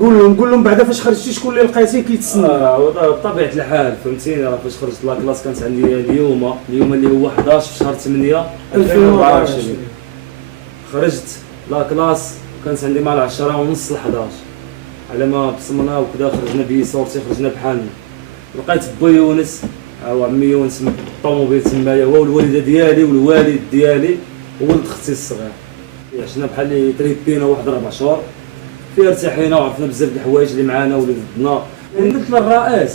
قول لهم بعدا فاش خرجتي شكون اللي لقيتي كيتسنى. بطبيعه الحال فهمتيني، راه فاش خرجت لاكلاس كانت عندي اليوم اللي هو 11 في شهر 8 2024. خرجت لاكلاس كانت عندي مع 10 ونص ل 11 على ما بصمنا وكذا. خرجنا بي صورتي، خرجنا بحالنا. لقيت با يونس او عمي يونس الطوموبيل تمايا، هو الوالده ديالي والوالد ديالي وولد اختي الصغير. عشنا بحال اللي تريبينا واحد 4 شهور فيها، ارتاحينا وعرفنا بزاف د الحوايج اللي معانا ولدنا. قلت للرئيس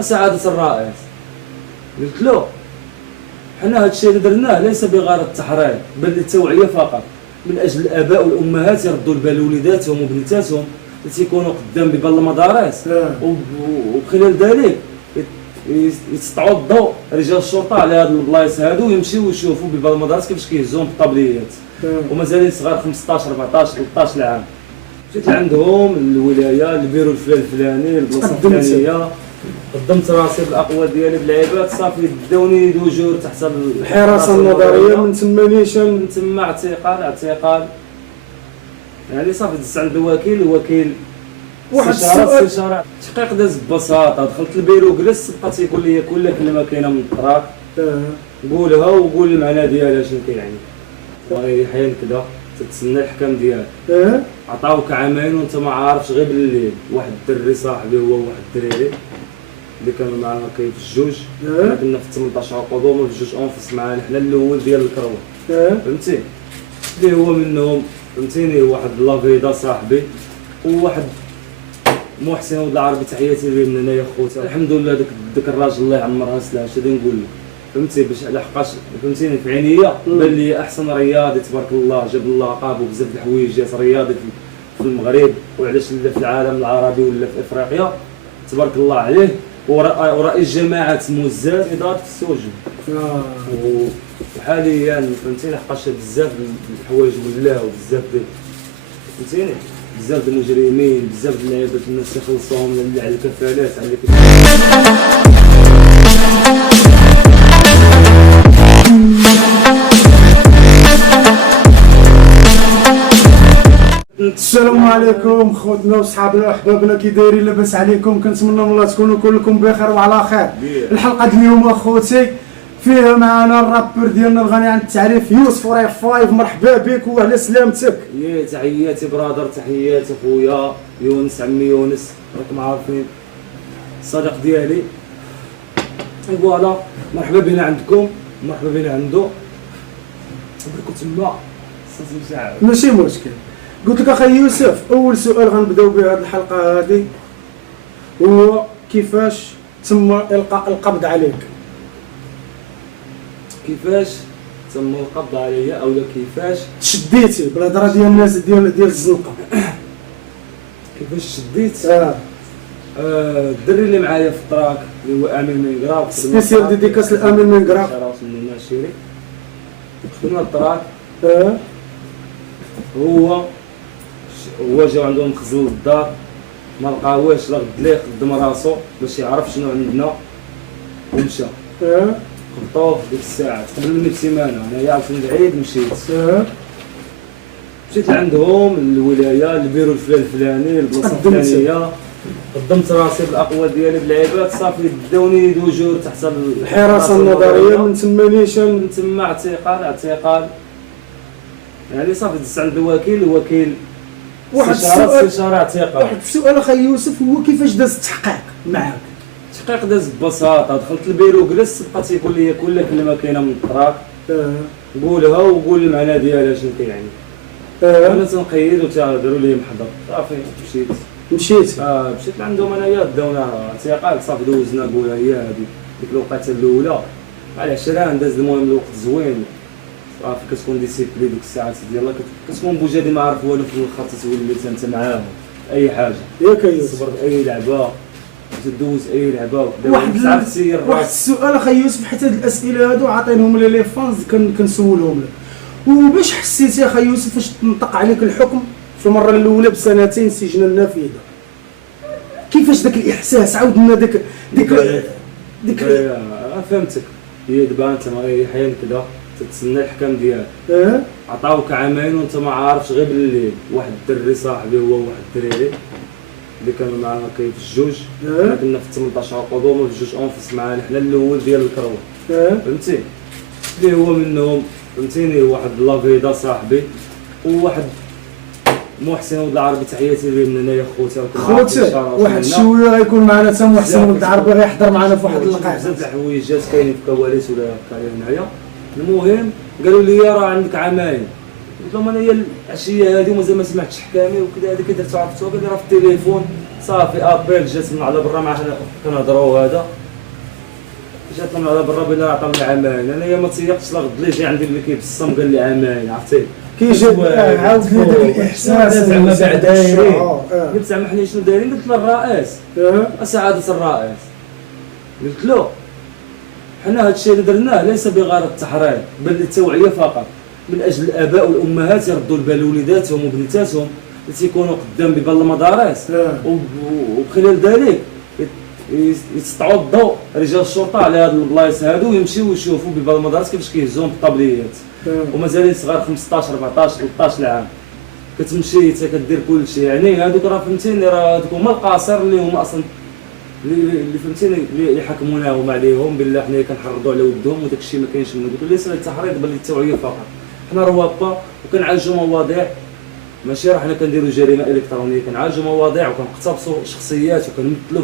سعاده الرئيس، قلت له حنا هذا الشيء اللي درناه ليس بغرض التحريض بل للتوعيه فقط، من اجل الاباء والامهات يردوا البال لوليداتهم وبناتاتهم اللي تيكونوا قدام بيبان المدارس، وخلال ذلك يستطيعوا الضوء رجال الشرطه على هاد البلايص هادو ويمشيو ويشوفوا بيبان المدارس كيفاش كيهزوهم بالطابليات ومازالين صغار 15 14 13 عام. مشيت لعندهم الولايه البيرو الفلاني البلاصه الفلانيه، قدمت راسي بالاقوى ديالي بالعباد، صافي داوني دوجور تحت الحراسه النظريه. من تما نيشان، من تما اعتقال يعني صافي دزت عند الوكيل واحد استشاره التحقيق داز ببساطه. دخلت البيرو جلست، بقى تيقول لي كل كلمه كاينه من الطراق قولها وقول المعنى ديالها شنو كيعني. والله حين كذا تتسنى الحكم ديالك. عطاوك عامين وانت ما عارفش غير بالليل. واحد الدري صاحبي هو واحد الدريري اللي كانوا معنا كاين في الجوج، حنا كنا في 18 قدوم في جوج اونفيس معانا حنا الاول ديال الكروه فهمتي، اللي هو منهم فهمتيني. واحد لافيدا صاحبي وواحد محسن ولد العربي، تحياتي ليه من هنايا خوتي. الحمد لله داك الراجل الله يعمرها سلاش هذا نقول لك فهمتي، باش لحقاش فهمتيني في عينيا بان لي احسن رياضي تبارك الله، جاب الله قابو بزاف د الحوايجات رياضي في المغرب وعلاش لا في العالم العربي ولا في افريقيا تبارك الله عليه. ورئيس جماعه موزات اداره في السجن وحاليا فهمتيني لحقاش بزاف الحوايج ولاو بزاف فهمتيني، بزاف د المجرمين بزاف د اللعيبه الناس يخلصوهم اللي على الكفالات على السلام عليكم خوتنا وصحابنا واحبابنا، كي دايرين؟ لاباس عليكم؟ كنتمنى من الله تكونوا كلكم بخير وعلى خير. الحلقه اليوم اخوتي فيها معنا الرابور ديالنا الغني عن التعريف يوسف ريف 5. مرحبا بك وعلى سلامتك. تحياتي برادر، تحياتي خويا يونس، عمي يونس راكم عارفين الصديق ديالي. فوالا مرحبا بنا عندكم، مرحبا بنا عنده. بركو تما ماشي مشكل. قلت لك اخي يوسف، اول سؤال غنبداو به هذه الحلقه هذه هو كيفاش تم القاء القبض عليك؟ كيفاش تم القبض عليا او كيفاش تشديتي بالهضره ديال الناس ديال الزنقه؟ كيفاش شديت؟ الدري اللي معايا في الطراك اللي هو امين مينغرا، سبيسيال ديديكاس لامين مينغرا من الناشيري. خدمنا الطراك هو جاو عندهم مخزن للدار ما لقاوهاش، لا غد ليه قدم راسو باش يعرف شنو عندنا ومشى. خبطوه ديك الساعه قبل مني بسيمانه، انايا عرفت العيد مشيت لعندهم الولايه البيرو الفلاني البلاصه الفلانيه، قدمت راسي بالاقوى ديالي بالعباد، صافي داوني دوجور تحت الحراسه النظريه. من تما نيشان، من تما اعتقال يعني صافي دزت عند الوكيل واحد استشاره اعتقال. واحد السؤال اخي يوسف، هو كيفاش داز التحقيق معاك؟ التحقيق داز ببساطه. دخلت البيرو جلست، بقى تيقول لي كل كلمه كاينه من الطراق قولها وقول المعنى ديالها شنو كيعني. انا تنقيد وتداروا لي محضر، صافي مشيت مشيت لعندهم انايا داونا اعتقال. صافي دوزنا قولها هي هذه ديك الوقيته الاولى مع العشران داز. المهم الوقت زوين صافي كتكون ديسيبلي ديك الساعات ديالك، كتكون بوجدي ما عارف والو في الاخر، تولي انت معاهم اي حاجه ياك يوسف، تصبر اي لعبه تدوز اي لعبه. واحد السؤال اخي يوسف، حيت هاد الاسئله هادو عاطينهم لي فانز كنسولهم لك، وباش حسيت يا اخي يوسف فاش تنطق عليك الحكم في المره الاولى بسنتين سجن النافذه؟ كيفاش داك الاحساس؟ عاود لنا ديك فهمتك. هي دابا انت مريحين كذا تتسنى الحكم ديالك. عطاوك عامين وانت ما عارفش غير بالليل. واحد الدري صاحبي هو واحد الدريري اللي كانوا معنا كاين في الجوج. حنا كنا في 18 قدوم في جوج اونفس معنا حنا الاول ديال الكروه فهمتي، اللي هو منهم فهمتيني واحد لافيدا صاحبي وواحد محسن ولد العربي، تحياتي ليه من هنايا خوتي واحد شويه غيكون معنا حتى محسن ولد العربي غيحضر معنا في واحد اللقاء. بزاف د الحويجات كاينين في كواليس ولا هكايا هنايا. المهم قالوا لي راه عندك عامين، قلت لهم انا هي العشيه هذه ومازال ما سمعتش حكامي وكذا هذا كي درت عرفتو، قال لي راه في التليفون صافي ابيل جات من على برا معنا كنهضروا هذا جات من على برا بلا عطاوني عامين. انايا ما تيقتش لا غد لي جي عندي اللي كيبصم قال لي عامين عرفتي كيجي عاود لي داك الاحساس زعما بعد 20 قلت زعما حنا شنو دايرين، قلت له الرئيس سعاده الرئيس قلت له حنا هذا الشيء اللي درناه ليس بغرض التحريض بل للتوعيه فقط، من اجل الاباء والامهات يردوا البال لوليداتهم وبناتاتهم اللي تيكونوا قدام بيبان المدارس وبخلال ذلك يسطعوا الضوء رجال الشرطه على هاد البلايص هادو ويمشيو يشوفوا بيبان المدارس كيفاش كيهزوهم بالطابليات ومازالين صغار 15 14 13 عام. كتمشي حتى كدير كلشي يعني هادوك راه فهمتيني راه هادوك هما القاصر اللي هما اصلا اللي فهمتيني اللي يحكموناهم عليهم بالله حنايا كنحرضوا على ودهم وداك الشيء ما كاينش منه. قلت له ليس للتحريض بل للتوعيه فقط. حنا روابا وكنعالجوا مواضيع ماشي راه حنا كنديروا جريمه الكترونيه، كنعالجوا مواضيع وكنقتبسوا شخصيات وكنمثلوا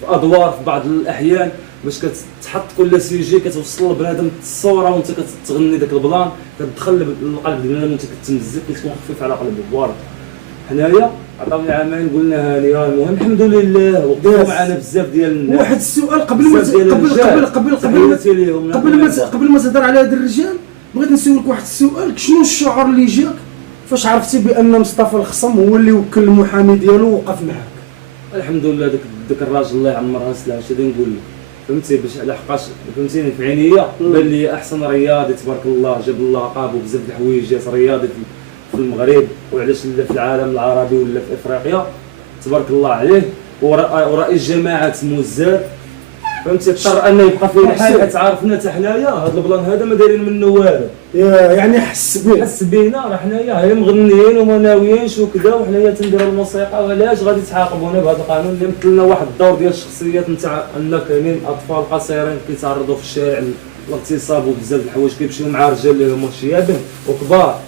في ادوار في بعض الاحيان باش كتحط كل سيجي كتوصل لبنادم الصوره وانت كتغني داك البلان كتدخل للقلب ديال بنادم وانت كتمزك كتكون خفيف على قلبه. فوالا حنايا عطاوني عامين قلنا هانيه. المهم الحمد لله وقفوا معنا بزاف ديال الناس. واحد السؤال قبل ما تهضر على هاد الرجال بغيت نسولك واحد السؤال، شنو الشعور اللي جاك فاش عرفتي بان مصطفى الخصم هو اللي وكل المحامي ديالو ووقف معاك؟ الحمد لله داك الراجل الله يعمرها سلام اش غادي نقول لك فهمتي باش لحقاش فهمتيني في عينيا بان لي احسن رياضي تبارك الله جاب الله قابو بزاف د الحوايجات رياضي في المغرب وعلاش لا في العالم العربي ولا في افريقيا تبارك الله عليه، ورئيس جماعه موزات فهمتي اضطر انه يبقى فيه الحال حيت عارفنا حتى حنايا هذا البلان هذا ما دايرين منه والو. يعني حس بينا راه حنايا هي مغنيين وما ناويينش وكذا وحنايا تنديروا الموسيقى وعلاش غادي تعاقبونا بهذا القانون اللي مثلنا واحد الدور ديال الشخصيات نتاع ان كاينين اطفال قصيرين كيتعرضوا في الشارع للاغتصاب وبزاف د الحوايج كيمشيو مع رجال اللي هما شيابين وكبار،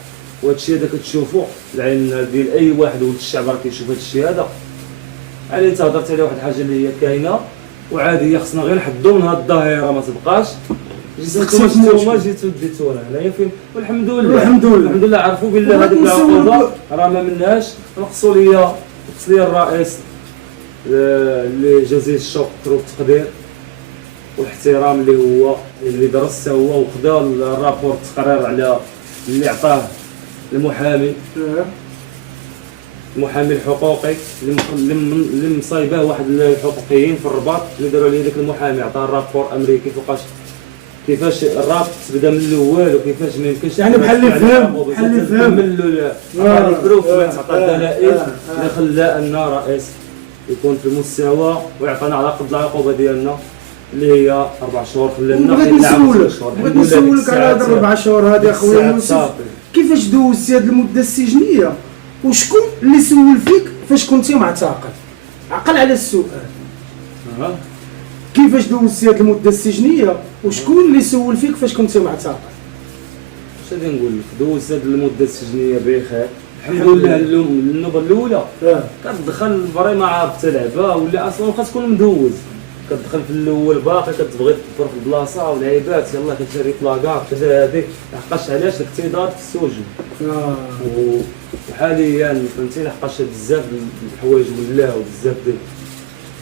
وهذا الشيء هذا كتشوفوا العين ديال اي واحد ولد الشعب راه كيشوف هذا الشيء هذا. يعني انت هضرت على واحد الحاجه اللي هي كاينه وعادي خصنا غير نحدوا من هاد الظاهره ما تبقاش نتوما جيتو ديتونا هنايا فين والحمد لله الحمد لله عرفوا بالله هذيك العقوبه راه ما مناش. نقصوا لي الرئيس اللي جزيل الشكر والتقدير والاحترام اللي درس هو وخدا الرابور التقرير على اللي عطاه المحامي الحقوقي اللي مصايباه واحد الحقوقيين في الرباط اللي داروا عليه داك المحامي عطاه الرابور امريكي فوقاش كيفاش الرابط بدا من الاول وكيفاش ما يمكنش يعني بحال اللي فهم من عطاه البروف عطاه الدلائل اللي خلى ان رئيس يكون في المستوى ويعطينا على قد العقوبه ديالنا اللي هي 4 شهور خلانا بغيت نسولك على هاد 4 شهور هادي اخويا يوسف كيفاش دوزتي هاد المده السجنيه وشكون اللي سول فيك فاش كنتي معتقل؟ عقل على السؤال كيفاش دوزتي هاد المده السجنيه وشكون اللي سول فيك فاش كنتي معتقل؟ اش غادي نقول لك دوزت هاد المده السجنيه بخير الحمد لله. النوبه الاولى كتدخل فريمون عارف تلعبها ولا اصلا واخا تكون مدوز كتدخل في الاول باقي كتبغي تدخل في البلاصه والعيبات يلاه كتشري طلاكار كذا هذيك لحقاش علاش الاقتضاض في السجن وحاليا فهمتيني لحقاش بزاف الحوايج ولاو بزاف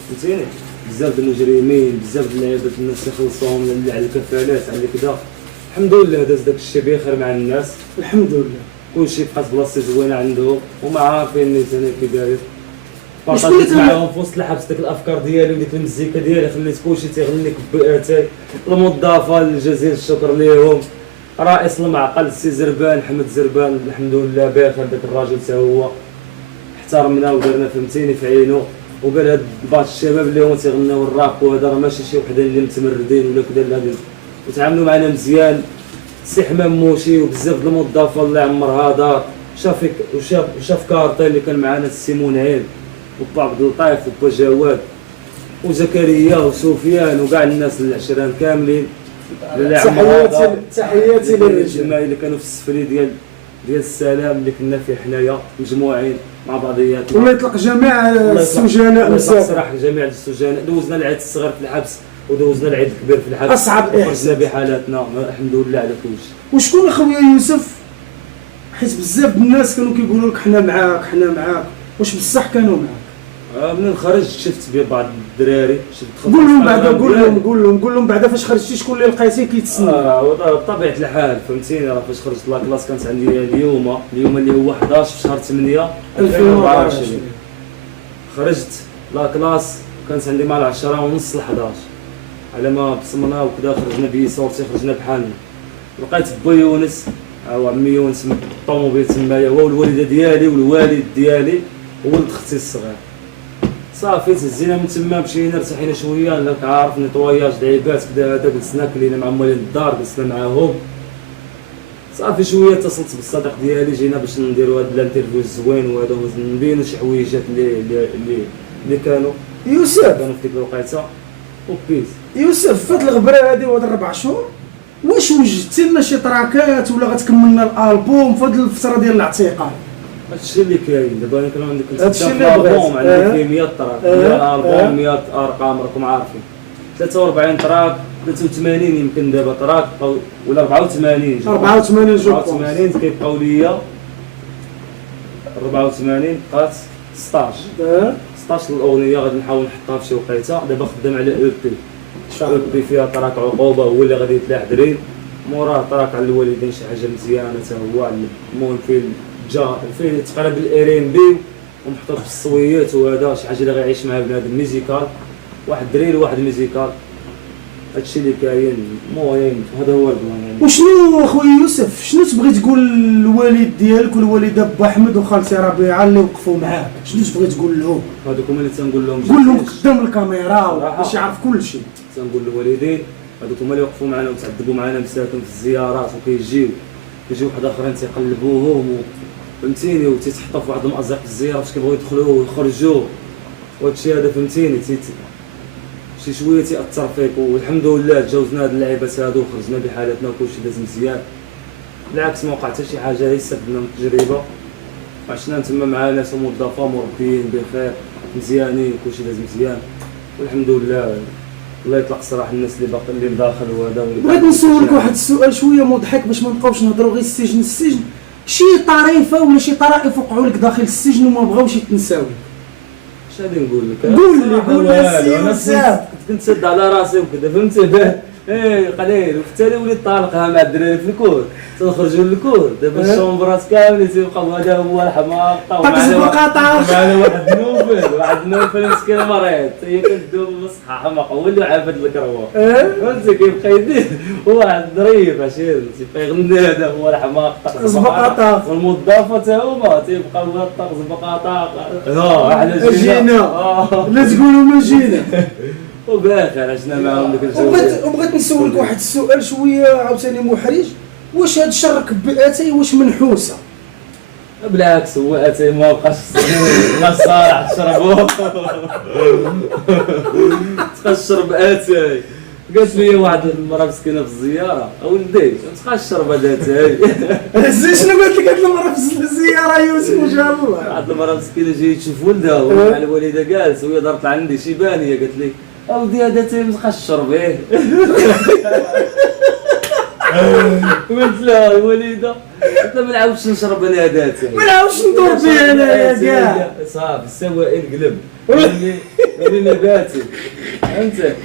فهمتيني بزاف المجرمين بزاف اللعيبات الناس يخلصوهم اللي على الكفالات على كذا. الحمد لله داز داك الشيء بخير مع الناس الحمد لله كلشي بقات بلاصتي زوينه عندهم وما عارفين نيت انا كي داير بارطاجيت معاهم في وسط الحبس ديك الافكار ديالي وديك المزيكا ديالي خليت كلشي تيغني كبئاتي. المضافه لجزيل الشكر ليهم رئيس المعقل السي زربان حمد زربان الحمد لله بخير داك الراجل حتى هو احترمنا ودرنا فهمتيني في عينه وقال هاد بعض الشباب اللي هما تيغناو الراب وهذا راه ماشي شي وحدين اللي متمردين ولا كذا لا وتعاملوا معنا مزيان. السي حمام موشي وبزاف د المضافه الله يعمرها دار شاف كارطي اللي كان معنا السي منعيم وبا عبد اللطيف وبا جواد وزكريا وسفيان وكاع الناس العشران كاملين. تحياتي للرجال اللي كانوا في السفري ديال السلام اللي كنا فيه حنايا مجموعين مع بعضياتنا. الله يطلق جميع السجناء مساء. صراحه جميع السجناء دوزنا العيد الصغير في الحبس ودوزنا العيد الكبير في الحبس. اصعب خرجنا بحالاتنا الحمد لله على كلشي. وشكون اخويا يوسف؟ حيت بزاف الناس كانوا كيقولوا لك حنا معاك حنا معاك، واش بصح كانوا معاك؟ منين خرجت شفت ببعض الدراري قول لهم بعدا قول لهم بعدا فاش خرجتي شكون اللي لقيتي كيتسنى. بطبيعه الحال فهمتيني. راه فاش خرجت لا كلاس كانت عندي اليوم اللي هو 11 في شهر 8 2024. خرجت لا كلاس كانت عندي مع 10 ونص ل 11 على ما بصمنا وكذا. خرجنا بيسورتي خرجنا بحالنا. لقيت با يونس او عمي يونس الطوموبيل تمايا هو الوالده ديالي والوالد ديالي وولد اختي الصغير. صافي تهزينا من تما مشينا ارتحينا شويه. انا كعارف نيطواياج لعيبات كدا هذا جلسنا كلينا مع موالين الدار جلسنا معاهم. صافي شويه اتصلت بالصديق ديالي جينا باش نديروا هذا الانترفيو الزوين وهذا نبينوا شي حويجات اللي كانوا في ديك الوقيته. وبيس يوسف في هاد الغبره هادي وهاد 4 شهور واش وجدتي لنا شي تراكات ولا غتكملنا الالبوم في هاد الفتره ديال الاعتقال؟ هادشي اللي كاين دابا. انا كنت هادشي اللي الالبوم عندي فيه 100 تراك. الالبوم 100 ارقام راكم عارفين. 43 تراك 83 يمكن دابا تراك ولا 84 كيبقاو ليا 84 بقات 16 الاغنيه غادي نحاول نحطها في شي وقيته. دابا خدام على او بي فيها تراك عقوبه هو اللي غادي يطلع درين. موراه تراك على الوالدين شي حاجه مزيانه حتى هو. المهم فيه تقريبا الار ام بي ومحطوط في الصويات وهذا شي حاجه اللي غيعيش مع بنادم ميوزيكال. واحد دريل وواحد ميوزيكال. هادشي اللي كاين. المهم هذا هو البلان يعني. وشنو اخويا يوسف شنو تبغي تقول للوالد ديالك والوالده با احمد وخالتي ربيعه اللي وقفوا معاك؟ شنو تبغي تقول لهم؟ هذوك هما اللي تنقول لهم. قول لهم قدام الكاميرا باش يعرف كل شيء. تنقول للوالدين هذوك هما اللي وقفوا معنا وتعذبوا معنا مساكن في الزيارات وكيجيو واحد اخرين تيقلبوهم فهمتيني وتيتحطوا في واحد المأزق في الزياره فاش كيبغيو يدخلوا ويخرجوا. وهادشي هذا فهمتيني شي شويه تيأثر فيك. والحمد لله تجاوزنا هاد اللعيبات هادو وخرجنا بحالتنا وكلشي داز مزيان. بالعكس ما وقع حتى شي حاجه غير استفدنا من التجربه. عشنا تما مع ناس موظفه مربيين بخير مزيانين كلشي داز مزيان والحمد لله. الله يطلق الصراحه الناس اللي باقي اللي داخل وهذا. بغيت نسولك واحد السؤال شويه مضحك باش ما نبقاوش نهضروا غير السجن. شي طريفه ولا شي طرائف وقعوا لك داخل السجن وما بغاوش يتنساو؟ اش غادي نقول لك؟ قول لي السي كنت سد على راسي وكذا فهمتي. قليل وحتى وليت طالقها مع الدراري في الكور تنخرجوا للكور. دابا الشومبرات كاملين تيبقاو هذا هو الحماق معنا واحد النوفل مسكين مريض هي كدوب بصحة حماق هو اللي عافد الكروه فهمتي كيبقى يدير واحد ظريف عشير تيبقى يغني هذا هو الحماق زبقاطا والموظفه تا هما تيبقى هو الطق زبقاطا احنا جينا لا تقولوا ما جينا. وباخر عشنا معاهم ديك الجو. وبغيت نسولك واحد السؤال شويه عاوتاني محرج. واش هاد الشرك باتاي واش منحوسه؟ بالعكس هو اتاي ما بقاش ما صالح تشربو تبقى تشرب اتاي. قالت لي واحد المراه مسكينه في الزياره اولدي تبقى تشرب هذا اتاي. شنو قالت لك هاد المراه في الزياره يوسف ما شاء الله؟ واحد المراه مسكينه جايه تشوف ولدها ومع الوالده جالس وهي دارت عندي شي بانيه قالت لي اودي هذا تاي ما تبقاش تشرب قلت لها الوليده قلت لها ما نعاودش نشرب انا هذا تاي ما نعاودش ندور فيه انا كاع صافي السوائل قلب ولينا باتي فهمت.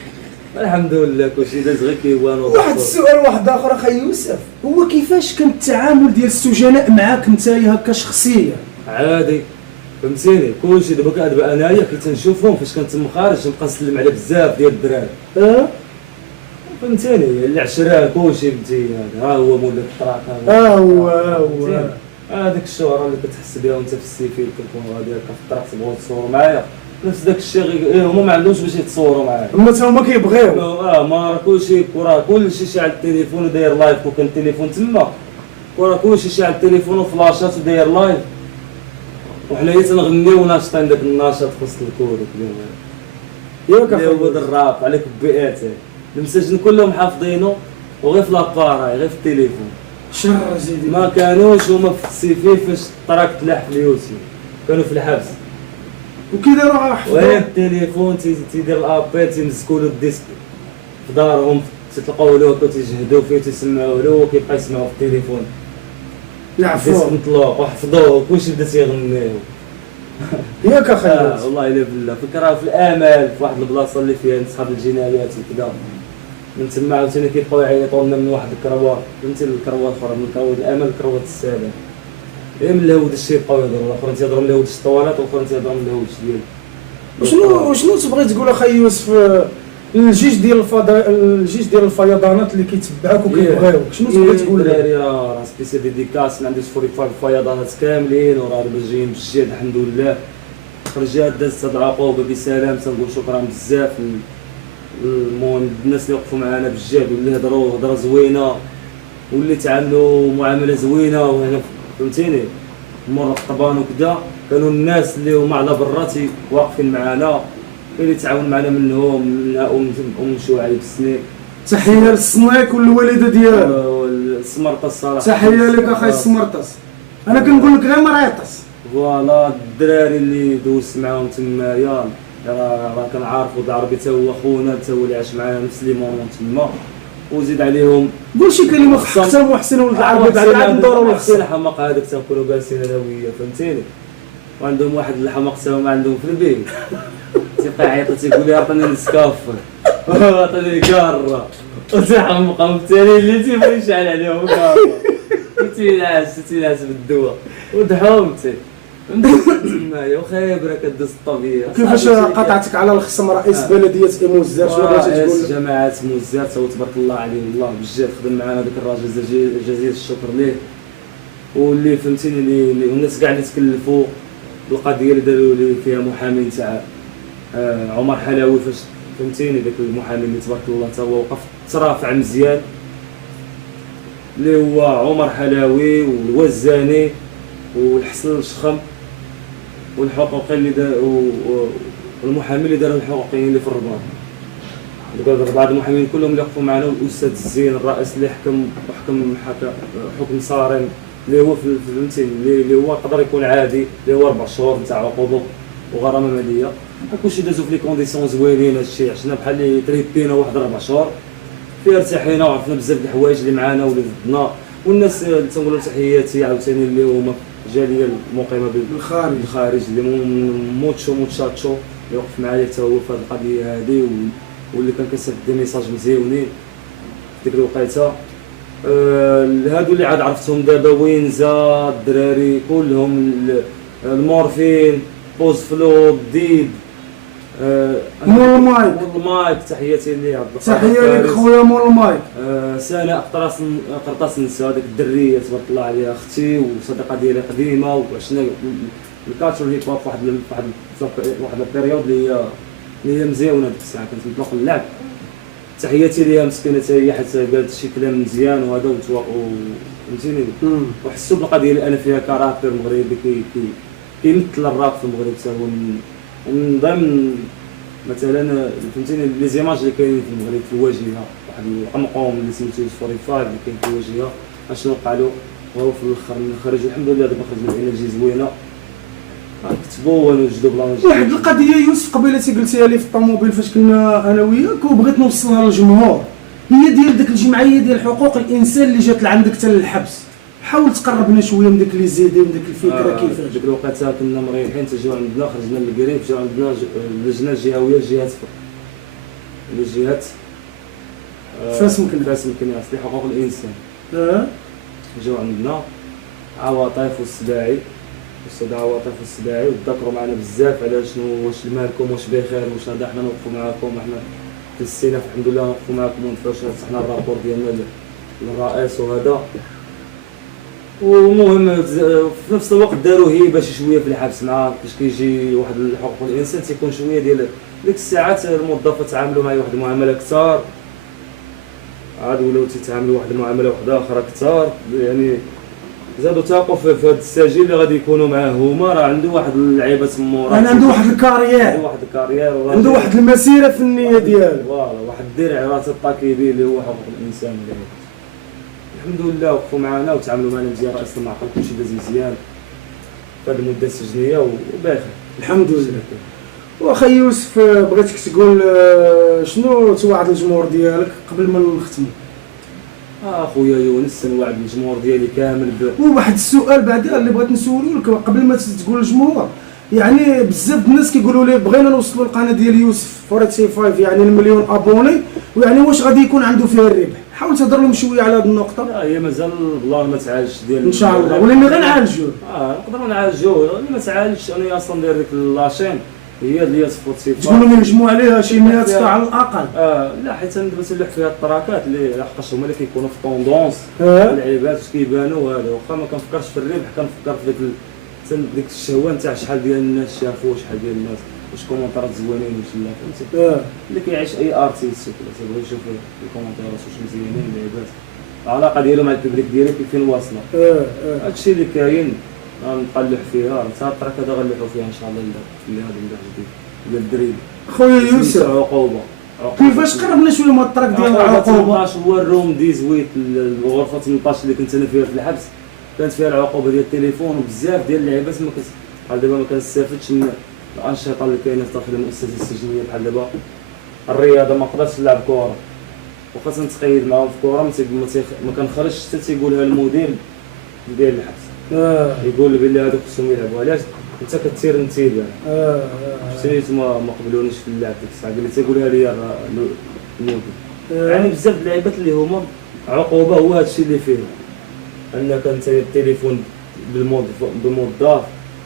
الحمد لله كلشي داز غير كيوان. واحد السؤال واحد اخر اخي يوسف هو كيفاش كان التعامل ديال السجناء معاك نتايا هكا شخصيا؟ عادي فهمتيني كلشي دابا انايا كي تنشوفهم فاش كنت تما خارج نبقى نسلم على بزاف ديال الدراري فهمتيني العشره كلشي فهمتي هذا ها هو مول الطراق هذا هو هذيك الشهره اللي كتحس بها وانت في السيفيل كنكون غادي هكا في الطريق تبغوا تصوروا معايا نفس داك الشيء هما ما عندهمش باش يتصوروا معايا هما كيبغيو ما راه كلشي كره كلشي شاعل التليفون وداير لايف وكان التليفون تما كره كلشي شاعل التليفون وفلاشات وداير لايف وحنايا تنغنيو ناشطين داك النشاط في وسط الكور اليوم ياك اللي هو اخويا الراب على كبيات المساجن كلهم حافظينه وغير في لاباراي غير في التليفون شر زيدي ما كانوش هما في السيفي فاش الطراك تلاح في اليوتيوب كانوا في الحبس وكي داروا وهي حفظوا التليفون تيدير الابيل تيمسكوا له الديسك في دارهم تلقاو له هكا تيجهدوا فيه تيسمعوا له وكيبقى يسمعوا في التليفون الديسك يعفو مطلوق وحفظوه كلشي بدا تيغنيو ياك اخويا والله الا بالله فكره في الامل في واحد البلاصه اللي فيها نصحاب الجنايات وكذا من تما عاوتاني كيبقاو يعيطوا لنا من واحد الكروات فهمتي الكروات الاخرى من كروات الامل كروات السلام هي من الهود الشي يبقاو يهضروا الاخرين تيهضروا من الهود الشطوالات والاخرين تيهضروا من الهود ديال وشنو تبغي تقول اخي يوسف الجيش ديال الفيضانات اللي كيتبعوك وكيبغيوك شنو تبغي تقول لهم؟ الدراري راه سبيسيال ديديكاس عندي 45 فيضانات كاملين وراه دابا جايين بالجهد الحمد لله رجال دازت هاد العقوبه بسلام تنقول شكرا بزاف المهم الناس اللي وقفوا معنا بالجهد واللي هضروا هضره زوينه واللي تعاملوا معامله زوينه وهنا فهمتيني مور الطبان وكذا كانوا الناس اللي هما على براتي واقفين معنا اللي تعاون معنا منهم ام شعيب السنيك تحيه للسنيك والوالده ديالو السمرطه الصراحه تحيه لك اخي السمرطس انا كنقول لك غير مريطس فوالا الدراري اللي دوزت معاهم تمايا راه كنعرفوا العربي حتى هو خونا حتى هو اللي عاش معنا نفس لي مون تما وزيد عليهم قول شي كلمه في حق محسن ولد العربي بعد عاد ندوروا حسين للحسن الحماق هذاك تنكونوا جالسين انا وياه فهمتيني وعندهم واحد الحماق تا هما عندهم في البيت تيبقى يعيط تيقول لي عطيني السكافر عطيني كاره وتيحمق بالتالي اللي تيبغي يشعل عليهم كاره تينعس بالدواء ودحومتي تمايا وخايب راه كدوز الطبيعه كيفاش قطعتك على الخصم رئيس بلديه ايموزار شنو بغيتي تقول رئيس جماعه موزار تو تبارك الله عليه والله بالجد خدم معنا داك الراجل جزيل الشكر ليه واللي فهمتيني اللي الناس كاع اللي تكلفوا القضيه اللي داروا لي فيها محامي تاع عمر حلاوي فاش فهمتيني داك المحامي اللي تبارك الله تا هو وقف ترافع مزيان اللي هو عمر حلاوي والوزاني والحسن الشخم والحقوقي اللي والمحامي اللي داروا الحقوقيين اللي في الرباط بعض المحامين كلهم اللي وقفوا معنا والاستاذ الزين الرئيس اللي حكم حكم صارم اللي هو فهمتيني اللي هو يقدر يكون عادي اللي هو 4 شهور نتاع عقوبه وغرامه ماليه كلشي دازو في لي كونديسيون زوينين هادشي عشنا بحال اللي تريبينا واحد 4 شهور فيها ارتاحينا وعرفنا بزاف د الحوايج اللي معانا واللي ضدنا والناس تنقول تحياتي عاوتاني اللي هما الجاليه المقيمه بالخارج اللي موتشاتشو اللي وقف معايا حتى هو في هذه القضيه هذه واللي كان كيصيفط دي ميساج مزيونين في ديك الوقيته هادو اللي عاد عرفتهم دابا وينزا الدراري كلهم المورفين بوز فلو ديد مول المايك تحياتي ليه عبد تحيه لك خويا مول المايك سناء قرطاس نسا هذيك الدريه تبارك الله عليها اختي وصديقه ديالي قديمه وعشنا الكالتشر هيب هوب واحد البيريود اللي هي مزيونه ديك الساعه كنت مطلق اللعب تحياتي ليها مسكينه حتى هي حتى قالت شي كلام مزيان وهذا فهمتيني وحسوا بالقضيه اللي انا فيها كرابر مغربي كيمثل الراب في المغرب حتى هو ومن ضمن مثلا فهمتيني لي زيماج اللي كاينين في المغرب في الواجهه واحد القمقوم اللي سميتو 45 اللي كاين في الواجهه اشنو وقع له وهو في الاخر خرج الحمد لله دابا خرج من انرجي زوينه كتبوا ونوجدوا بلان واحد القضيه يوسف قبيله قلتيها لي في الطوموبيل فاش كنا انا وياك وبغيت نوصلها للجمهور هي ديال ديك الجمعيه ديال حقوق الانسان اللي جات لعندك حتى للحبس حاول تقربنا شويه من ديك لي زيدي من ديك الفكره كيفاش ديك الوقيته كنا مريحين تجيو عندنا خرجنا للقريب جاو عندنا اللجنه الجهويه الجهات فاس مكناس ديال حقوق الانسان جاو عندنا عواطف والسباعي الاستاذ عواطف والسباعي وتذكروا معنا بزاف على شنو واش مالكم واش بخير واش هذا حنا نوقفوا معاكم احنا في السيناء الحمد لله نوقفوا معاكم ونتفاش صحنا الرابور ديالنا للرئيس وهذا ومهم في نفس الوقت داروا هيبه شي شويه في الحبس معاه باش كيجي واحد الحقوق الانسان تيكون شويه ديال ديك الساعات الموظفه تعاملوا معايا واحد المعامله كثار عاد ولاو تيتعاملوا واحد المعامله واحده اخرى كثار يعني زادوا تاقوا في هذا السجل اللي غادي يكونوا معاه هما، راه عنده واحد اللعيبه تما، انا عنده واحد الكارير، عنده واحد المسيره فنيه ديالو، فوالا واحد الدرع راه الطاكيبي اللي هو حقوق الانسان. الحمد لله وقفوا معنا وتعاملوا معنا مزيان، رئيس المعقل كلشي داز مزيان في هذه المده السجنيه وباخر الحمد لله. واخا يوسف بغيتك تقول شنو توعد الجمهور ديالك قبل ما نختموا؟ اخويا يونس تنوعد الجمهور ديالي كامل وواحد السؤال بعدا اللي بغيت نسولو لك قبل ما تقول للجمهور، يعني بزاف الناس كيقولوا لي بغينا نوصلوا القناه ديال يوسف فورتي 5 يعني المليون ابوني، ويعني واش غادي يكون عنده فيها الربح؟ حاول تهضر لهم شويه على هذه النقطه. لا هي مازال الله ما تعالجش ديال ان شاء الله، ولا ملي غنعالجوه نقدروا نعالجوه، اللي ما تعالجش انا اصلا ندير ديك لاشين هي اللي هي سبورتيف تقول لهم ينجموا عليها شي 100 قطعه على الاقل. لا حيت انا دابا تنلوح فيها التراكات اللي لحقاش هما اللي كيكونوا في طوندونس اللعيبات كيبانوا هذا، واخا ما كنفكرش في الربح كنفكر في ديك الشهوه نتاع شحال ديال الناس شافوا، شحال ديال الناس واش كومونتيرات زوينين واش لا، فهمتي اللي كيعيش اي ارتيست تيبغي يشوف الكومونتيرات واش مزيانين اللعيبات، العلاقه ديالو مع البوبليك ديالو كيفين واصله. هادشي اللي كاين غنقلح فيها، حتى الطريق هذا غنلوحوا فيها ان شاء الله اللي غادي نبدا جديد ديال الدريب. خويا يوسف عقوبه كيفاش قربنا شويه من الطريق ديال العقوبه؟ 18 هو الروم 18 الغرفه 18 اللي كنت انا فيها في الحبس، كانت فيها العقوبه ديال التليفون وبزاف ديال اللعيبات ما بحال دابا ما كنستافدش من الانشطه اللي كاينه في داخل المؤسسه السجنيه، بحال دابا الرياضه ما قدرتش نلعب كره وخاصني نتقيد معاهم في كره، ما كنخرجش حتى تيقولها المدير ديال الحبس يقول بلي هذوك خصهم يلعبوا، علاش انت كثير نتيبع شريت ما قبلونيش في اللعب ديك الساعه، قال لي تيقولها لي المدير. يعني بزاف د اللعيبات اللي هما عقوبه هو هذا الشيء اللي فيه، انك انت التليفون بالموظف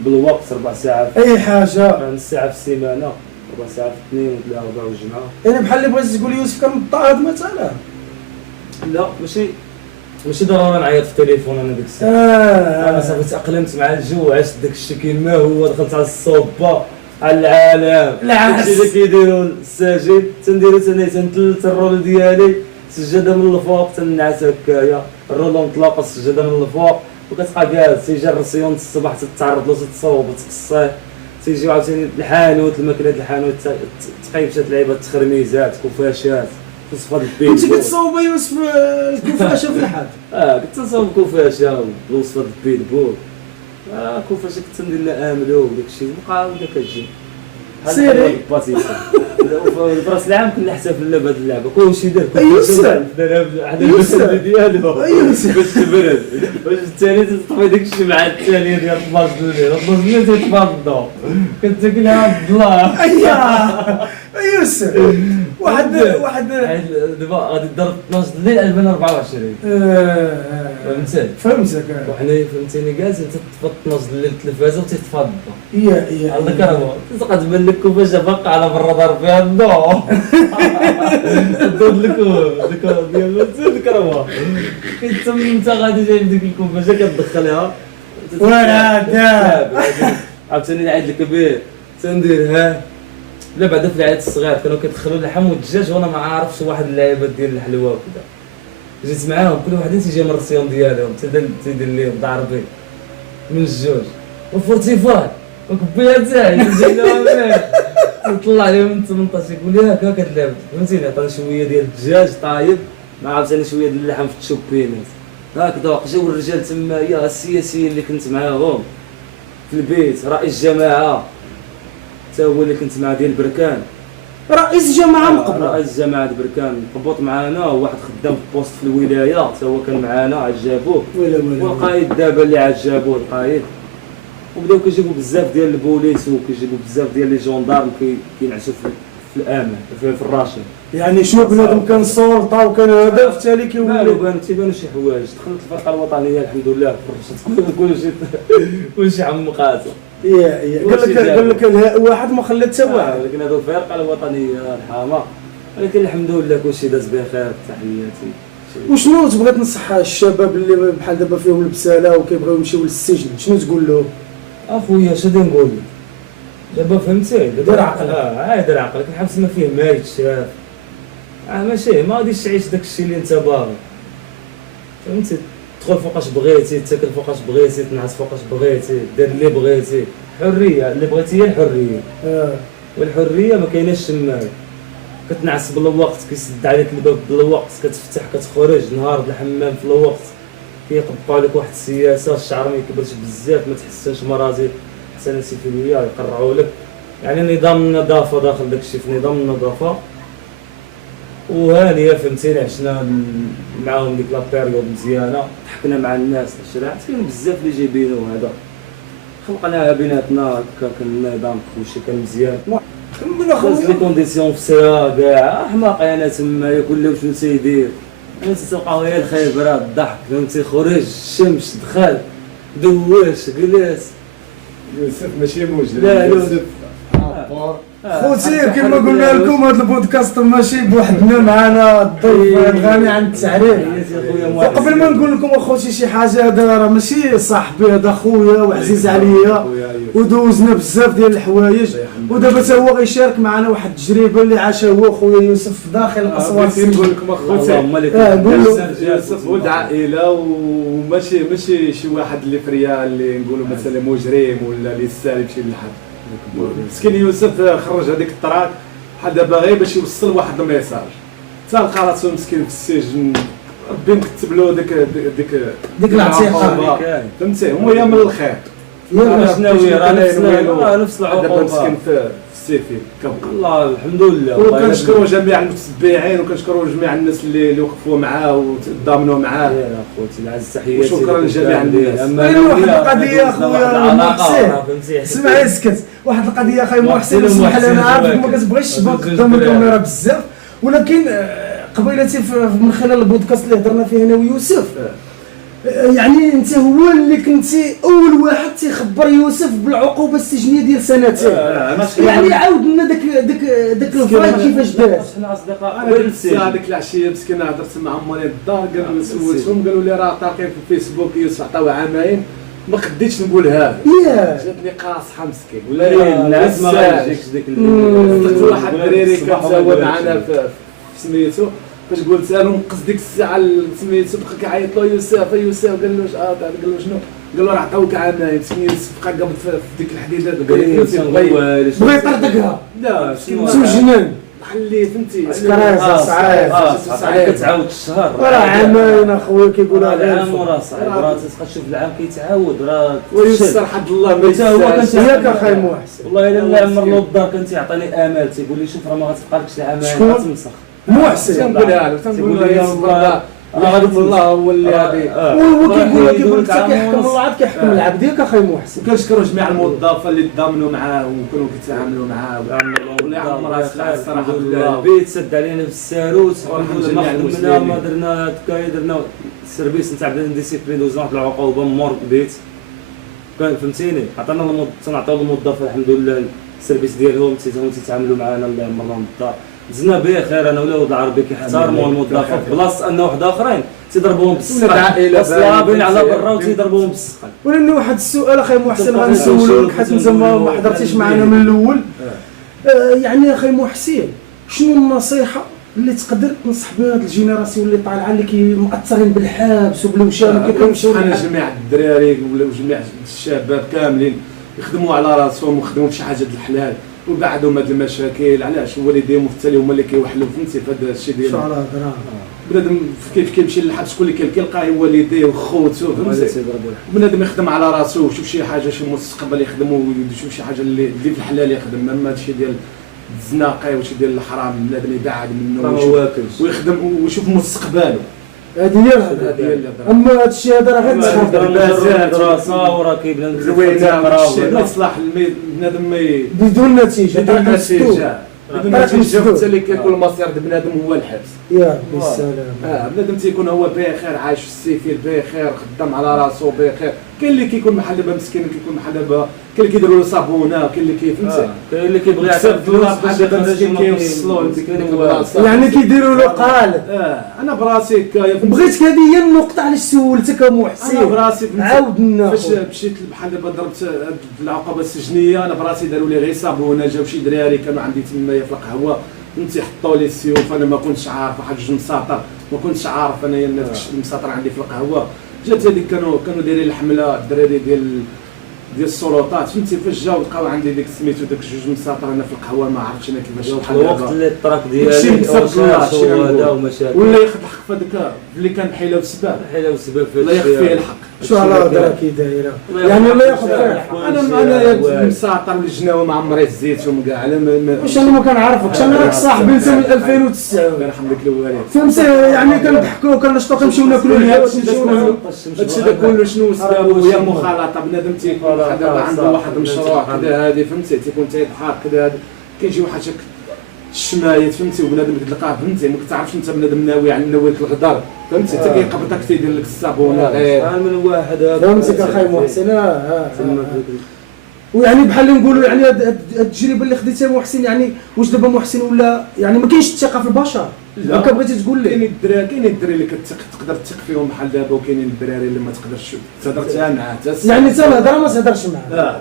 بالوقت 4 ساعات اي حاجه، نص ساعه في السيمانه، 4 ساعات في 2 و 3 و 4 والجمعه. يعني بحال اللي بغيتي تقول يوسف كان مضطهد مثلا؟ لا ماشي ضروري نعيط في التليفون انا ديك الساعه. انا صافي تاقلمت مع الجو، عشت داك الشيء كيما هو، دخلت على الصوبه على العالم داكشي اللي كيديروا الساجد تنديرو تنثلث الرول ديالي، سجاده من الفوق تنعس هكايا، الرول مطلق السجاده من الفوق وكتبقى جالس، تيجي الرسيون الصباح تتعرض له تتصوب تقصيه، تيجيو عاوتاني الحانوت الماكلات الحانوت تقيبشات لعيبات تخرميزات كفاشات تصفى البيت. كنتي كتصاوب يوسف الكفاشه في الحال؟ كنت نصاوب كفاشه بوصفه البيتبول، كفاشه كنت ندير لها املو وداك الشيء بقى ولا كتجي سيري براس العام كنا نحتفل بهذه اللعبه كلشي دار يوسف ديالو باش تبرد باش الثاني تطفي داك الشيء مع الثانيه ديال 12 الليل 12 الليل تيتفضوا كتاكلها عبد الله. ايوا يوسف واحد دابا غادي تضرب 12 الليل 2024 فهمتك وحنا فهمتيني جالسين تطفى 12 الليل التلفازه وتتفضى يا الله كرمه تبقى تبان لك كفاشه باقا على برا دار فيها الضوء تضد لك ديال الكرمه كتسمى انت غادي جايب ديك الكفاشه كتدخلها ولا عاوتاني العيد الكبير تنديرها. لا بعدا في العيد الصغير كانوا كيدخلوا اللحم والدجاج وانا ما عارفش واحد اللعيبات ديال الحلوى وكذا، جيت معاهم كل واحد تيجي من الرسيون ديالهم تيدير ليهم ضاربي من الجوج وفورتيفاي وكبيات تاعي طلع عليهم من 18 يقول لي هكا كتلعب فهمتيني، عطاني شويه ديال الدجاج طايب مع عاوتاني شويه ديال اللحم في التشوبينات هكذا. جاو الرجال تمايا السياسيين اللي كنت معاهم في البيت، رئيس جماعه حتى هو اللي كنت مع ديال بركان، رئيس جماعه مقبوط، رئيس جماعه بركان مقبوط معانا، وواحد خدام في بوست في الولايه حتى هو كان معانا عاد جابوه، والقايد دابا اللي عاد جابوه القايد، وبداو كيجيبوا بزاف ديال البوليس وكيجيبوا بزاف ديال لي جوندارم كينعسوا في الامان في الراشد. يعني شنو بنادم كان سلطه وكان هذا في التالي كيولي تيبانوا شي حوايج. دخلت الفرقه الوطنيه الحمد لله فرشت كلشي عمقاتو. قال لك الهاء واحد ما خلى حتى واحد، ولكن هذو الفرقه الوطنيه الحامه، ولكن الحمد لله كلشي داز بخير. تحياتي. وشنو تبغي تنصح الشباب اللي بحال دابا فيهم البساله وكيبغيو يمشيو للسجن، شنو تقول لهم؟ اخويا اش غادي نقول لك دابا فهمتي، دير عقلك دير عقلك، الحبس ما فيه ما يتشاف، ماشي ما غاديش تعيش داك الشيء اللي انت باغي فهمتي. تدخل فوقاش بغيتي، تاكل فوقاش بغيتي، تنعس فوقاش بغيتي، دير اللي بغيتي، حريه اللي بغيتي هي الحريه. والحريه ما كايناش تماك، كتنعس بلا وقت، كيسد عليك الباب بلا وقت، كتفتح كتخرج نهار الحمام في الوقت، كيطبقوا لك واحد السياسه، الشعر ما يكبرش بزاف، ما تحسنش مرضي حسنه سيفيليه يقرعوا لك، يعني نظام النظافه داخل داكشي، في نظام النظافه. وهانيه فهمتيني، عشنا معاهم ديك لا بيريود مزيانه، ضحكنا مع الناس، الشارع كاين بزاف اللي جايبينو هذا، خلقناها بيناتنا هكا، كان النظام كلشي كان مزيان. من خاص لي كونديسيون فسيره كاع احماق انا تما كل شنو تيدير، انت تلقاو غير الخيبره الضحك فهمتي، خرج الشمس دخل دواش جلس. يوسف ماشي موجود، لا، يوسف خوتي كما قلنا لكم هذا البودكاست ماشي بوحدنا، معنا الضيف الغني عن التعريف. وقبل ما نقول لكم اخوتي شي حاجه، هذا راه ماشي صاحبي، هذا خويا وعزيز عليا، ودوزنا بزاف ديال الحوايج، ودابا تا هو غيشارك معنا واحد التجربه اللي عاشها هو خويا يوسف داخل الاسوار. نقول لكم اخوتي نقول يوسف ولد عائله، وماشي شي واحد اللي فريا اللي نقولوا مثلا مجرم ولا اللي يستاهل شي لحد. مسكين يوسف خرج هذيك الطراك بحال دابا غير باش يوصل واحد الميساج، تلقى راسو مسكين في السجن، ربي مكتب له ديك العتيقه، فهمتي، هما يا من الخير راه نفس العقوبه دابا مسكين في السيفي كبقى. الله الحمد لله، وكنشكروا جميع المتتبعين، وكنشكروا جميع الناس اللي وقفوا معاه وتضامنوا معاه. يا خوتي العز تحياتي، وشكرا لجميع الناس. واحد القضيه اخويا محسن، اسمع اسكت، واحد القضيه اخويا محسن، اسمح لي انا عارفك ما كتبغيش تبان قدام الكاميرا بزاف، ولكن قبيلتي من خلال البودكاست اللي هضرنا فيه انا ويوسف، يعني انت هو اللي كنتي اول واحد تيخبر يوسف بالعقوبه السجنيه ديال سنتين، يعني عاود لنا داك الفايت كيفاش داز. حنا اصدقاء انا ديك العشيه مسكين هضرت مع عمري الدار، قالوا سولتهم قالوا لي راه طالقين في الفيسبوك يوسف عطاوه عامين، ما خديتش نقولها، جاتني قاصحه مسكين ولا الناس ما غايجيكش ديك واحد الدريري كان هو معنا في سميتو، فاش قلت له نقص ديك الساعه سميتو بقى كيعيط له يوسف قال له قال له شنو، قال له راه عطاوك عامين، مسكين يوسف بقى قبض في ديك الحديده، بغى يطردقها، لا سو جنان خليه فهمتي سكريزه صعيب كتعاود الشهر، راه عامين اخويا كيقولوا العام وراه صعيب، راه تشوف العام كيتعاود، راه ويسر حد الله ما حتى هو كان ياك اخي محسن، والله الا الله عمر له الدار كان تيعطيني امال، تيقول لي شوف راه ما غتبقالكش العام غتمسخ محسن، تنقولها له يا الله غادي الله هو اللي غادي، وكيقول لك كيحكم الله عاد كيحكم العبد ياك اخي محسن. كنشكروا جميع الموظفين اللي تضامنوا معاه وكانوا كيتعاملوا معاه، والله يعمر راسك الصراحه بالله. البيت سد علينا في الساروت، ما خدمنا ما درنا هكا، درنا السيرفيس نتاع ديسيبلين دوزنا واحد العقوبه مور البيت، كان فهمتيني، عطانا تنعطيو للموظف الحمد لله السيرفيس ديالهم تيتعاملوا معنا، الله يعمر لهم الدار، زدنا بخير. انا ولا ولد العربي كيحترموا الموظفين بلاصه ان واحد اخرين تيضربوهم بالسقال، صلابين على برا وتيضربوهم بالسقال. ولكن واحد السؤال اخي محسن غنسولك، حيت انت ما حضرتيش معنا من الاول، يعني اخي محسن شنو النصيحه اللي تقدر تنصح بها هاد الجينيراسيون اللي طالعه اللي مأثرين بالحبس وبالوشام، ما كيمشيو جميع الدراري ولا جميع الشباب كاملين يخدموا على راسهم ويخدموا بشي حاجه د الحلال، وبعدهم هاد المشاكل علاش والديهم حتى هما اللي كيوحلوا فهمتي في هذا الشيء ديال بنادم كيف كيمشي للحبس شكون اللي كيلقى والديه وخوتو فهمتي، بنادم يخدم على راسو ويشوف شي حاجه شي مستقبل يخدموا ويشوف شي حاجه اللي في الحلال يخدم، اما هادشي ديال الزناقه وشي ديال الحرام بنادم يبعد منه ويخدم ويشوف مستقبله. هذه هي اما هذا الشيء هذا راه غير تخرج دراسه وراه كيبان زوينه مصلح بنادم بدون نتيجه، بدون نتيجه حتى اللي كيكون المصير د بنادم هو الحبس. يا بالسلام. بنادم تيكون هو بخير عايش في السيفير بخير خدام على راسو بخير، كاين اللي كيكون بحال دابا مسكين كيكون بحال دابا كاين اللي كيديروا له صابونه، كاين اللي كيفهمتي كاين اللي كيبغي يعطي فلوس بحال دابا مسكين كيوصلوا يعني كيديروا له قالب. انا براسي بغيتك هذه هي النقطه علاش سولتك محسن، انا براسي عاودنا فاش مشيت بحال دابا ضربت العقوبه السجنيه، انا براسي داروا لي غير صابونه، جاو شي دراري كانوا عندي تمايا في القهوه فهمتي حطوا لي السيوف، انا ما كنتش عارف واحد جوج مساطر، ما كنتش عارف انايا المساطر عندي في القهوه، جات هذيك كانوا دايرين الحمله الدراري ديال السلطات فهمتي، فاش جاو لقاو عندي ديك سميتو داك جوج مساطر انا في القهوه ما عرفتش انا كيفاش في الوقت اللي الطريق ديالي هذا ومشاكل ولا ياخذ الحق في هذاك اللي كان بحيله وسباب في الله يخفي فيه الحق. شو على هضره كي دايره يعني الله ياخذ فيها الحق. انا مساطر الجناوه مع عمري هزيتهم كاع على واش انا ما كنعرفكش، انا راك صاحبي انت من 2009 الله يرحم ديك الوالد فهمتي يعني كنضحكوا كنشطوا كنمشيو ناكلوا الحواوشي هادشي دا كله شنو سببه هي مخالطه بنادم تيكون دابا عنده واحد المشروع كذا هادي فهمتي تيكون تيضحك كذا كيجي واحد شك الشمايت فهمتي وبنادم كتلقاه فهمتي ما كتعرفش انت بنادم ناوي على ناوي الغدار فهمتي حتى كيقبضك تيدير لك الصابونه غير من واحد هذا فهمتي اخي محسن ويعني بحال اللي نقولوا يعني هاد التجربه اللي خديتها محسن يعني واش دابا محسن ولا يعني ما كاينش الثقه في البشر هكا بغيتي تقول لي كاين الدراري اللي تقدر تثق فيهم بحال دابا وكاينين الدراري اللي ما تقدرش تهضر حتى معاه يعني حتى الهضره ما تهضرش معاه لا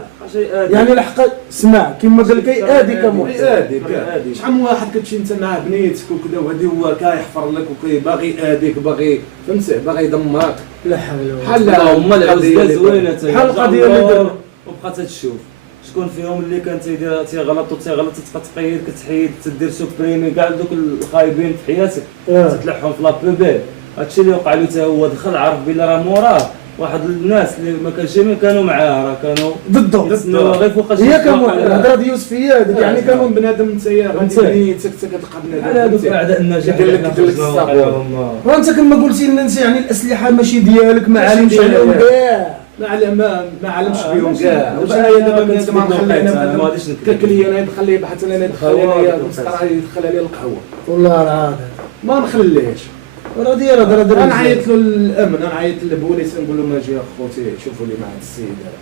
يعني الحق اسمع كما قال لك ادي كمحسن اديك شحال من واحد كتمشي انت مع بنيتك وكذا وهادي هو كيحفر لك وكيباغي اديك باغي فهمتي باغي يدمرك لا حول ولا بحال هما العزله زوينه بحال القضيه اللي دار وبقات تشوف شكون فيهم اللي كان تيغلط تبقى تقيد كتحيد تدير سوبريمي كاع دوك الخايبين في حياتك تتلحهم في لابوبيل. هادشي اللي وقع له حتى هو دخل عرف بلي راه موراه واحد الناس اللي ما كانش كانوا معاه راه كانوا ضده غير فوقاش هي الهضره ديال يوسف هي هذيك يعني كانوا بنادم انت غادي بنيتك كتلقى بنادم على هذوك اعداء النجاح يدير لك الصابون وانت كما قلتي لنا انت يعني الاسلحه ماشي ديالك ما علمش عليهم كاع ما علمش بهم كاع واش انا دابا بنادم ما غاديش كاكلي انا يدخل لي بحث انا يدخل لي المسطره يدخل لي القهوه والله العظيم ما نخليهش راه ديال هضره انا عيطت له للامن انا عيطت للبوليس نقول لهم اجي اخوتي شوفوا لي مع هذا السيد هذا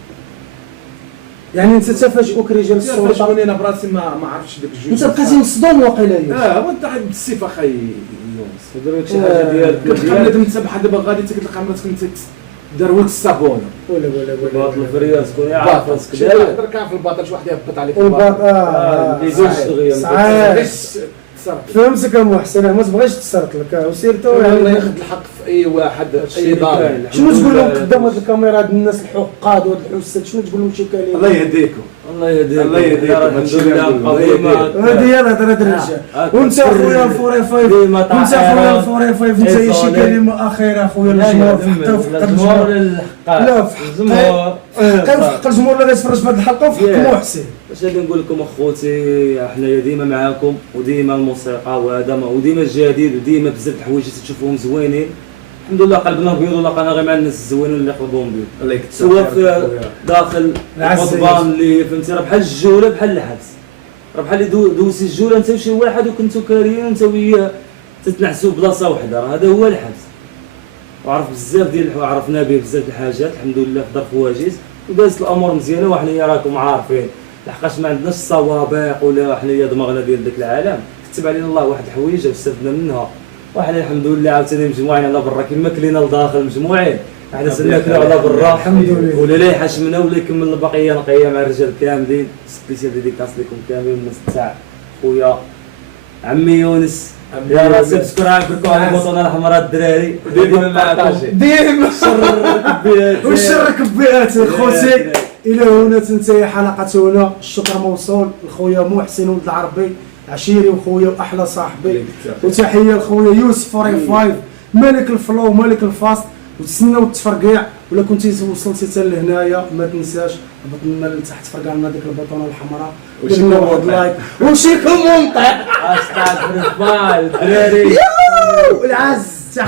يعني انت تفاجئوك رجال السلطه فاجئوني انا براسي ما عرفتش داك الجوج انت بقيتي مصدوم واقيلا وانت عاد بالسيف اخي يونس هضروا شي حاجه ديال كتخلد انت بحال دابا غادي تلقى مراتك انت داروك الصابونه ولا باطل الفرياس كون يعرف راسك هضر كاع في الباطل شي واحد يهبط عليك اللي يدوز دغيا فهمتك محسن ما تبغيش تسرط لك وسيرتو يعني ياخذ الحق في اي واحد اي ظالم. شنو تقول لهم قدام هاد الكاميرا هاد الناس الحقاد وهاد الحساد شنو تقول لهم شي كلمه الله يهديكم الله يهديك الله يهديك الحمد لله قديمه هذه هي الهضره الرجال وانت اخويا الفوري فايف وانت اخويا الفوري فايف انت شي كلمه اخيره اخويا الجمهور حتى في حق الجمهور لا في حق الجمهور اللي غيتفرج في هذه الحلقه وفي حق محسن باش غادي نقول لكم اخوتي حنايا ديما معاكم وديما الموسيقى وديما الجديد وديما بزاف د الحوايج تشوفوهم زوينين الحمد لله قلبنا ابيض ولقينا غير مع الناس الزوينين اللي قلبهم بيض الله يكثر سواء في داخل القضبان اللي فهمتي راه بحال الجوله بحال الحبس راه بحال دوزتي الجوله انت وشي واحد وكنتو كاريين انت وياه تتنعسوا بلاصه وحده راه هذا هو الحبس وعرف بزاف ديال الحوايج عرفنا به بزاف د الحاجات الحمد لله في دار فواجيز ودازت الامور مزيانه وحنايا راكم عارفين لحقاش ما عندناش السوابق ولا حنايا دماغنا ديال داك العالم كتب علينا الله واحد الحوايج واستفدنا منها وحنا الحمد لله عاوتاني مجموعين على برا كما كلينا لداخل مجموعين حنا سناكلو على برا الحمد لله ولا لا يحشمنا ولا يكمل البقيه نقيه مع الرجال كاملين سبيسيال ديديكاس لكم كاملين الناس تاع خويا عمي يونس يا راه سبسكرايب بركو على البوطونه الحمراء الدراري ديما معاكم ديما وشر كبيات خوتي الى هنا تنتهي حلقتنا الشكر موصول لخويا محسن ولد العربي عشيري وخويا واحلى صاحبي وتحيه لخويا يوسف 45 ملك الفلو ملك الفاست وتسناو التفرقيع ولا كنتي وصلتي حتى لهنايا ما تنساش هبط لنا لتحت فرقع لنا ديك البطونه الحمراء ودير واحد لايك وشي كومونتير استغفر الله الدراري العز